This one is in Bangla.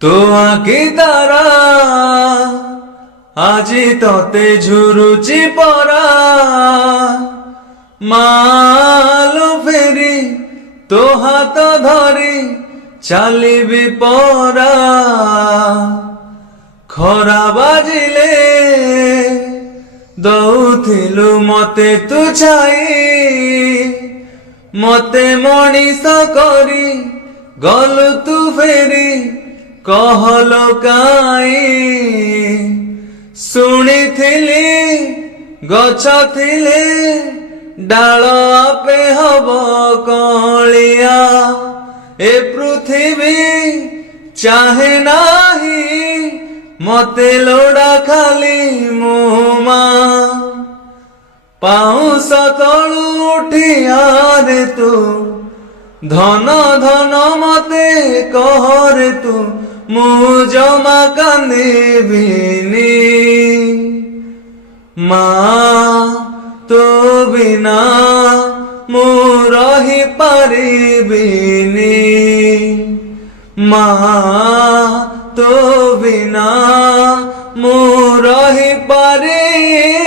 তো আঁকি তারা আজি ততে ঝুরুচি পরা মালো ফেরি তো হাত ধরি চালিবি পরা খরা বাজিলে দৌথিলু মতে তু ছাই মতে মଣିଷ କରି ଗଲୁ ତୁ ଫେରି कहलो काई ଶୁଣିଥିଲି ଗଛ ଥିଲେ ଡାଳ ଆପେ ହବ କଅଁଳିଆ ଏ ପୃଥିବୀ ଚାହେଁ ନାହିଁ ମତେ ଲୋଡ଼ା ଖାଲି ମୁମା ପାଉଁଶ ତଳୁ ଉଠିଆରେ ତୁ ଧନ ଧନ ମତେ କହରେ ତୁ ମୁଁ ଜମା କାନ୍ଦିବିନି ମା ତୋ ବିନା ମୁଁ ରହି ପାରିବିନି ମା ତୋ ବିନା ମୁଁ ରହି ପାରିବିନି।